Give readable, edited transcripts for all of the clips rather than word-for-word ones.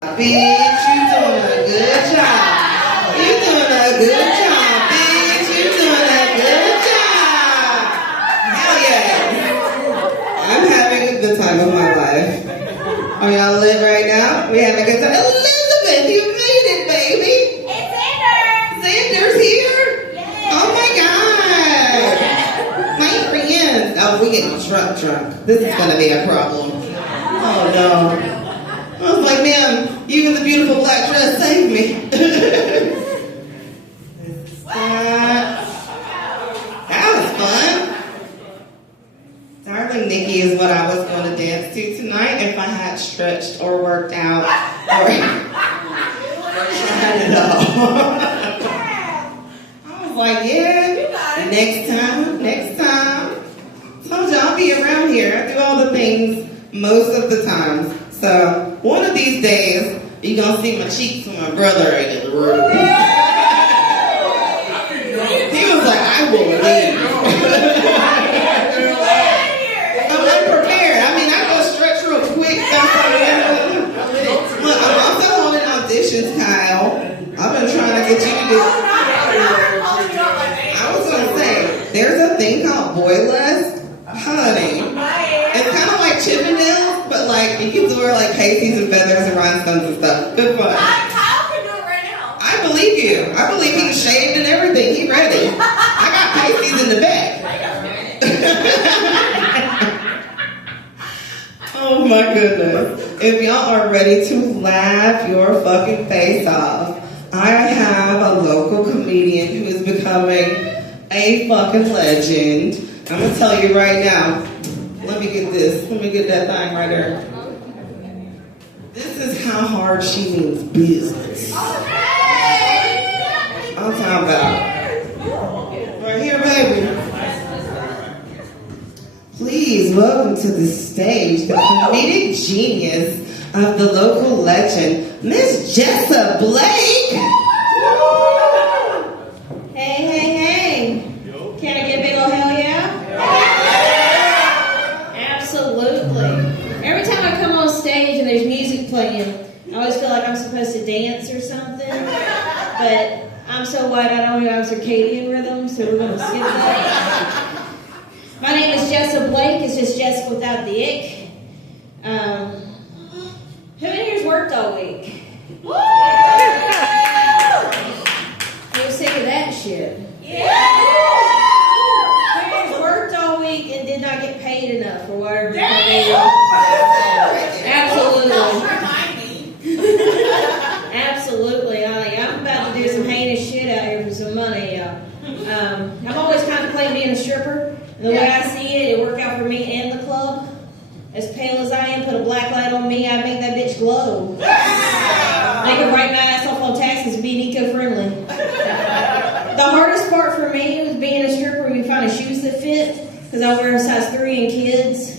Bitch, you doing a good job. You doing a good job, bitch. You doing a good job. Hell yeah. I'm having the time of my life. Are y'all lit right now? We having a good time. Elizabeth, you made it, baby. It's Xander. Xander's here? Yes. Oh my God. My friends. Oh, we getting drunk. This is going to be a problem. Oh no. I was like, man, even the beautiful black dress saved me. That was fun. Darling Nikki is what I was going to dance to tonight if I had stretched or worked out or tried it all. I was like, yeah, next time. Told you I'll be around here. I do all the things most of the times. So, one of these days, you're going to see my cheeks with my brother in the room. He was like, I will leave. I'm unprepared. I mean, I go stretch real quick. Look, I'm also holding auditions, Kyle. I've been trying to get you to do. I was going to say, there's a thing called Boyless. Honey. It's kind of like Chippendales, but like you can wear like pasties and feathers and rhinestones and stuff. Good fun. Kyle can do it right now. I believe you. I believe he's shaved and everything. He's ready. I got pasties in the back. Oh my goodness. If y'all are ready to laugh your fucking face off, I have a local comedian who is becoming a fucking legend. I'm gonna tell you right now. Let me get this. Let me get that thing right there. This is how hard she means business. I'm talking about. Right here, baby. Please welcome to the stage the comedic genius of the local legend, Miss Jessa Blake. Hey. Can I get a big ol' hell yeah? Absolutely. Every time I come on stage and there's music playing, I always feel like I'm supposed to dance or something. But I'm so white I don't have circadian rhythm, so we're going to skip that. My name is Jessa Blake. It's just Jessica without the ick. Who in here's worked all week? Woo! Who's sick of that shit? Who worked all week and did not get paid enough for whatever they did? Absolutely. I'm about to do some heinous shit out here for some money, y'all. I've always contemplated being a stripper. And the way I see it, it worked out for me and the club. As pale as I am, put a black light on me, I'd make that bitch glow. I could write my ass off on taxes and be eco-friendly. The hardest part for me was being a stripper when you find shoes that fit, because I wear a size 3 in kids.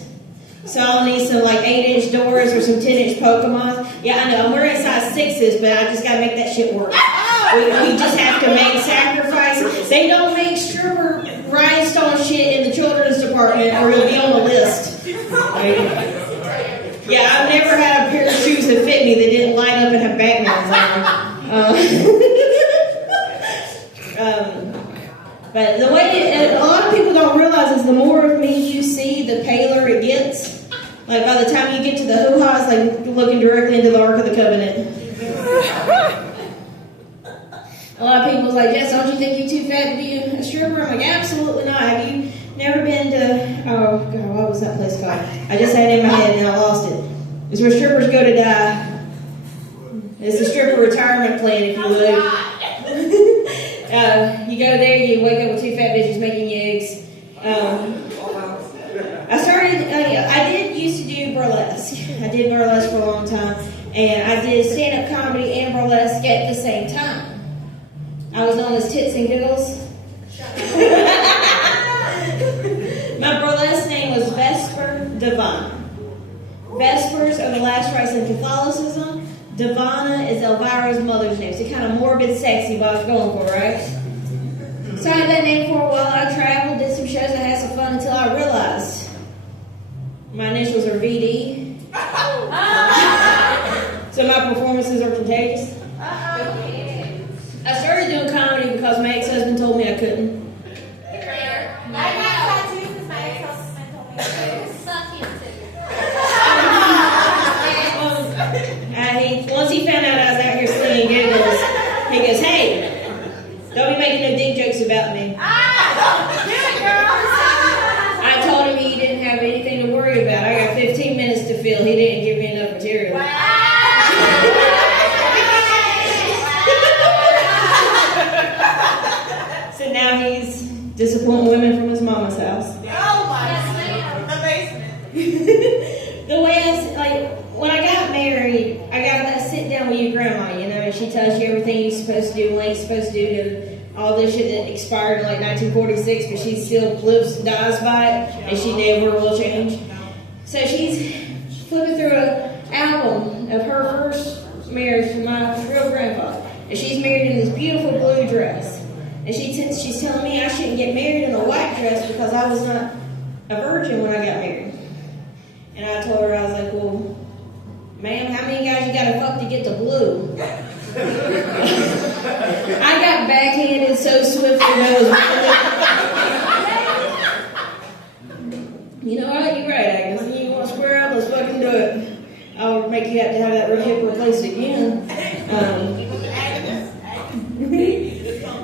So I'll need some like 8-inch Doras or some 10-inch Pokemons. Yeah, I know, I'm wearing size 6s, but I just gotta make that shit work. We just have to make sacrifices. They don't make stripper rhinestone shit in the children's department or you'll be on the list. Yeah, I've never had a pair of shoes that fit me that didn't light up and have Batman's on them. But the way a lot of people don't realize is the more of me you see, the paler it gets. Like by the time you get to the hoo-ha, it's like looking directly into the Ark of the Covenant. A lot of people was like, Jess, don't you think you're too fat to be a stripper? I'm like, absolutely not. Have you never been to, oh God, what was that place called? I just had it in my head and I lost it. It's where strippers go to die. It's a stripper retirement plan, if you would. You go there, you wake up with 2 fat bitches making you eggs. I did used to do burlesque. I did burlesque for a long time. And I did stand-up comedy and burlesque at the same time. I was known as Tits and Giggles. My burlesque name was Vesper Divana. Vespers are the last rites in Catholicism. Divana is Elvira's mother's name. So kind of morbid, sexy, what I was going for, right? So I had that name for a while. I traveled, did some shows, I had some fun until I realized my initials are VD. So my performances are contagious. I started doing comedy because my ex-husband told me I couldn't. Once he found out I was out here slinging giggles, he goes, "Hey, don't be making no dick jokes about me." I told him he didn't have anything to worry about. I got 15 minutes to fill. He didn't give me enough material. So now he's disappointing women from his mama's house. Oh my God. The basement. The way when I got married, I got that sit down with your grandma, you know, and she tells you everything you're supposed to do, what you're supposed to do, to all this shit that expired in like 1946, but she still lives and dies by it, and she never will change. So she's flipping through an album of her first marriage to my real grandfather, and she's married in this beautiful blue dress, and she's telling me I shouldn't get married in a white dress because I was not a virgin when I got married. And I told her, I was like, well, ma'am, how many guys you gotta fuck to get to blue? I got backhanded so swiftly that was You know what? You're right, Agnes. You want to square up? Let's fucking do it. I'll make you have to have that hip replaced again.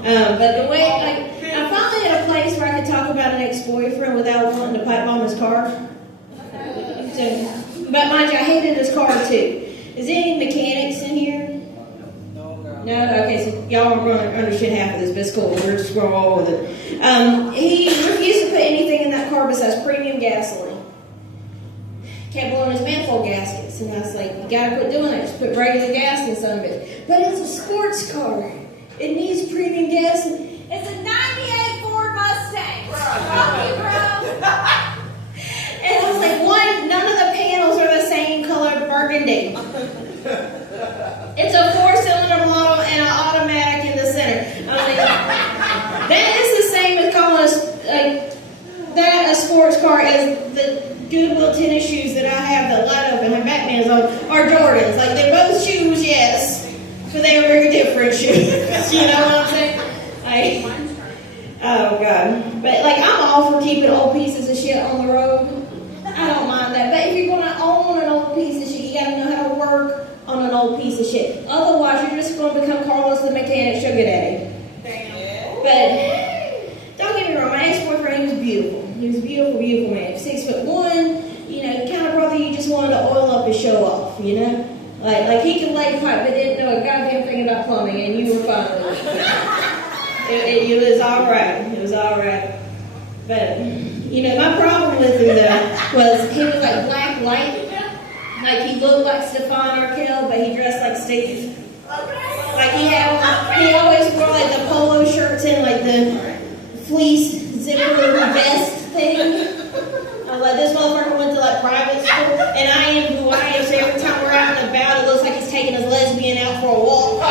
But the way, I'm finally at a place where I could talk about an ex-boyfriend without wanting to pipe bomb his car. So, but mind you, I hated his car too. Is there any mechanics in here? No? Okay, so y'all aren't going to understand half of this, but it's cool. We're just going to roll with it. He refused to put anything in that car besides premium gasoline. Kept blowing his manifold gaskets. And I was like, you got to quit doing that. Just put regular gas in some of it. But it's a sports car. It needs premium gas. It's a 98 Ford Mustang. Fuck you, bro. And I was like, none of the panels are the same color burgundy. It's a 4-cylinder model and an automatic in the center. I was like, that is the same as calling a sports car as the Goodwill tennis shoes that I have that light up and have Batman's on are Jordans. Like, they're both shoes, yes, but they are very different shoes. You know what I'm saying? Oh, God. But, I'm all for keeping old pieces of shit on the road. I don't mind that. But if you're going to own an old piece of shit, you got to know how to work on an old piece of shit. Otherwise, you're just going to become Carlos the mechanic sugar daddy. But don't get me wrong, my ex-boyfriend, he was beautiful. He was a beautiful, beautiful man. 6'1", you know, the kind of brother you just wanted to oil up and show off, you know? Like he could lay pipe but didn't know a goddamn thing about plumbing, and you were fine with it. It was all right. It was all right. But, you know, my problem with him, though, was he was like black light. Like, he looked like Stefan Arkell, but he dressed like Steve. Like, he always wore, like, the polo shirts and, like, the fleece zipper vest thing. I was like, this motherfucker went to, like, private school, and I am who I am, so every time we're out and about, it looks like he's taking his lesbian out for a walk.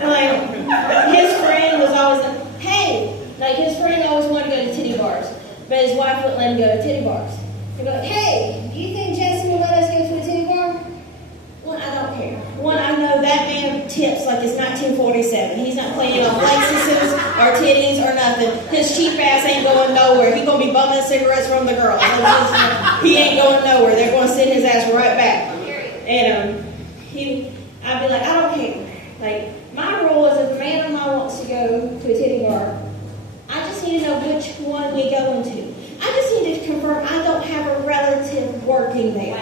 And, like, his friend was always like, hey, like, his friend always wanted to go to titty bars. But his wife wouldn't let him go to titty bars. He'd be like, hey, do you think Jason will let us go to a titty bar? Well, I don't care. One, I know that man tips like it's 1947. He's not playing on Lexuses or titties or nothing. His cheap ass ain't going nowhere. He's going to be bumming cigarettes from the girls. He ain't going nowhere. They're going to send his ass right back. And I'd be like, I don't care. Like, my rule is if a man of mine wants to go to a titty bar, I just need to know which one we go into. I just need to confirm I don't have a relative working there.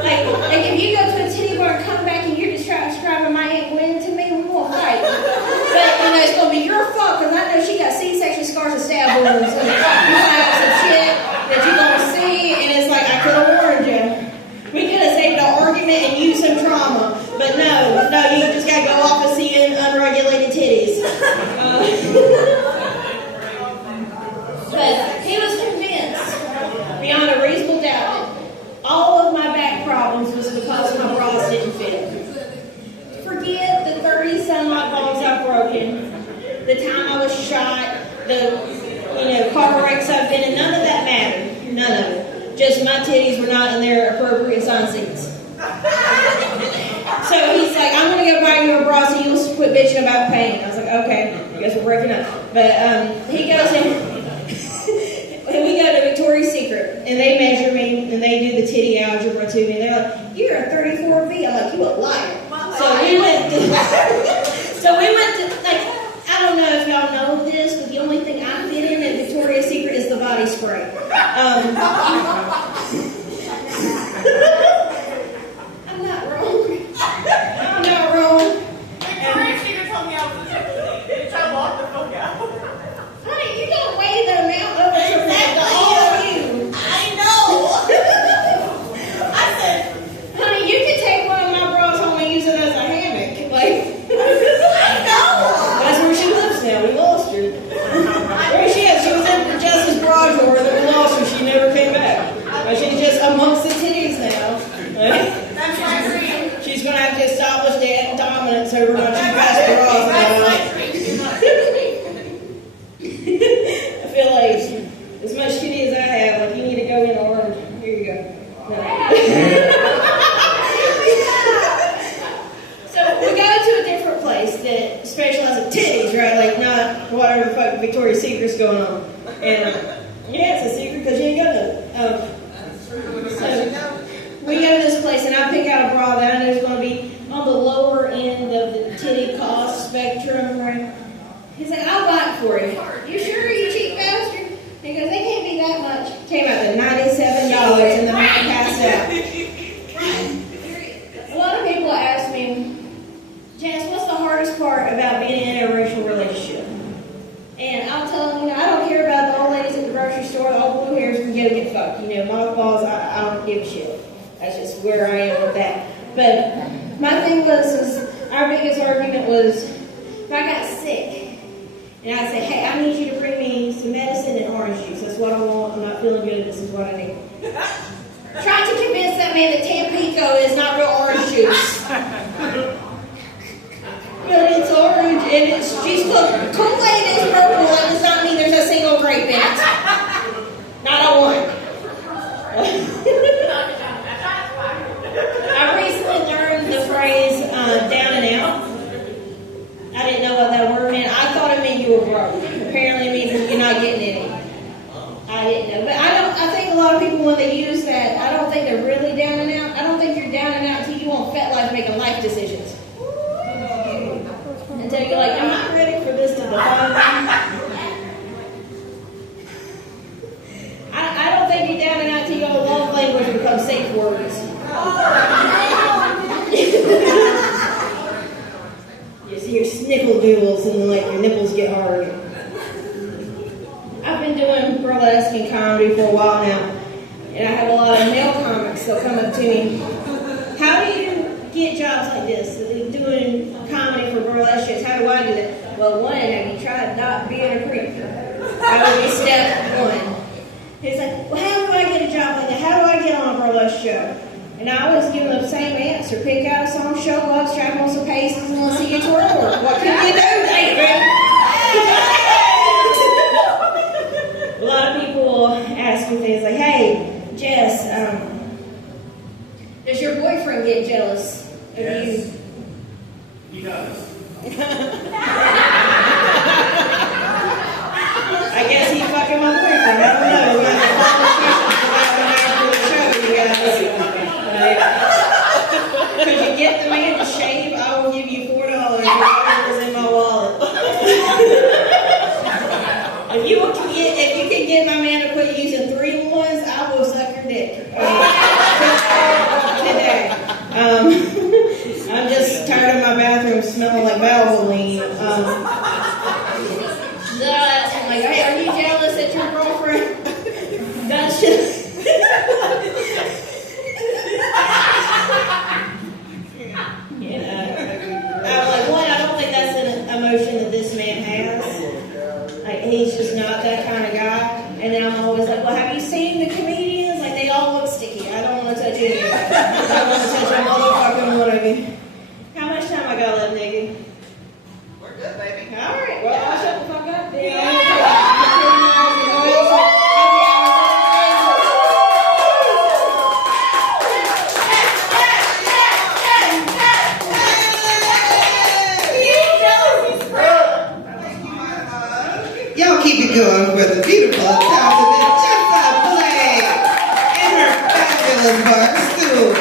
Like if you go to a titty bar and come back and you're just describing my Aunt Gwen to me, we won't fight. But, you know, it's going to be your fault because I know she got C-section scars and stab wounds. And you have some shit that you're going to see, and it's like, I could have warned you. We could have saved an argument and used some trauma. But no, you just got to go off and see unregulated titties. But he was convinced, beyond a reasonable doubt, all of my back problems was because my bras didn't fit. Forget the 30-some-odd bones I've broken, the time I was shot, the car wrecks I've been in, none of that mattered. None of it. just my titties were not in their appropriate sign seats. So he's like, I'm gonna go buy you a bra so you'll quit bitching about pain. I was like, okay, I guess we're breaking up. But he goes in, and we go to Victoria's Secret, and they measure me, and they do the titty algebra to me. And they're like, you're a 34B. I'm like, you a liar. So we went to, like, I don't know if y'all know this, but the only thing I fit in at Victoria's Secret is the body spray. I'm not wrong. I'm not wrong. Victoria's Secret told me I was a chick. I walked the fuck out. Honey, you don't weigh the amount of it from all of you. I know. I said, Honey, you can take one of my bras home and use it as a hammock. Like, I know. that's where she lives now. We lost her. Where she is? She was in the Justice bra drawer that we lost her. She never came back. But she's just amongst the titties now. That's my dream. She's going to have to establish the dominance over my two best bras. That's my dream. I feel like as much titty as I have, like you need to go in orange. Here you go. So we go to a different place that specializes in titties, right? Like not whatever the fuck Victoria's Secret's going on. And yeah, it's a secret because you ain't got none. So we go to this place and I pick out a bra that I know is going to be on the lower end of the titty cost spectrum, right? He's like, I'll buy it for you. You sure, you cheap bastard? He goes, they can't be that much. Came out to $97 and the man passed out. A lot of people ask me, Jess, what's the hardest part about being in an interracial relationship? And I'll tell them, I don't care about the old ladies at the grocery store, the old blue hairs can get fucked. Mothballs, I don't give a shit. That's just where I am with that. But my thing is our biggest argument was, if I got sick, and I say, hey, I need you to bring me some medicine and orange juice. That's what I want. I'm not feeling good. This is what I need. Trying to convince that man that Tampico is not real orange juice. But it's orange and it's juice. Look, Kool-Aid is purple. That does not mean there's a single grape in it. Not a one. I recently learned the phrase down and out. I didn't know what that word meant. I thought it meant you were broke. Apparently it means you're not getting any. I didn't know. But I think a lot of people, when they use that, I don't think they're really down and out. I don't think you're down and out until you want FetLife making life decisions. Until you're like, I'm not ready for this to define me. I don't think you're down and out until your love language becomes safe words. You see your snickle-doodles and like your nipples get hard. I've been doing burlesque and comedy for a while now, and I have a lot of male comics that come up to me. How do you get jobs like this? Doing comedy for burlesque shows. How do I do that? Well, one, have you tried not being a creep? That would be step one. He's like, well, how do I get a job like that? How do I get on a burlesque show? And I always give them the same answer. Pick out a song, show up, strap on some paces, and let's see you twirl. What can you do, baby? A lot of people ask me things like, hey, Jess, does your boyfriend get jealous of you? He does. I guess he's fucking my boyfriend. I don't know. We have to follow the show, you guys. Could you get the man to shave? I will give you $4 for whatever's in my wallet. If you can get my man to quit using 3-in-1s, I will suck your dick. Today. I'm just tired of my bathroom smelling like Valvoline. I'm like, hey, are you jealous at your girlfriend? That shit. I'm like, one, I don't think that's an emotion that this man has. Like, he's just not that kind of guy. And then I'm always like, well, have you seen the comedians? Like, they all look sticky. I don't want to touch any of them. I don't want to touch a motherfucking one of you. How much time I got left, nigga? We're good, baby. All right, well, I'll shut the fuck up then. Y'all keep it going with the beautiful and talented Jessa Blake and her fabulous bar stool,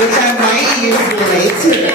which I might use later.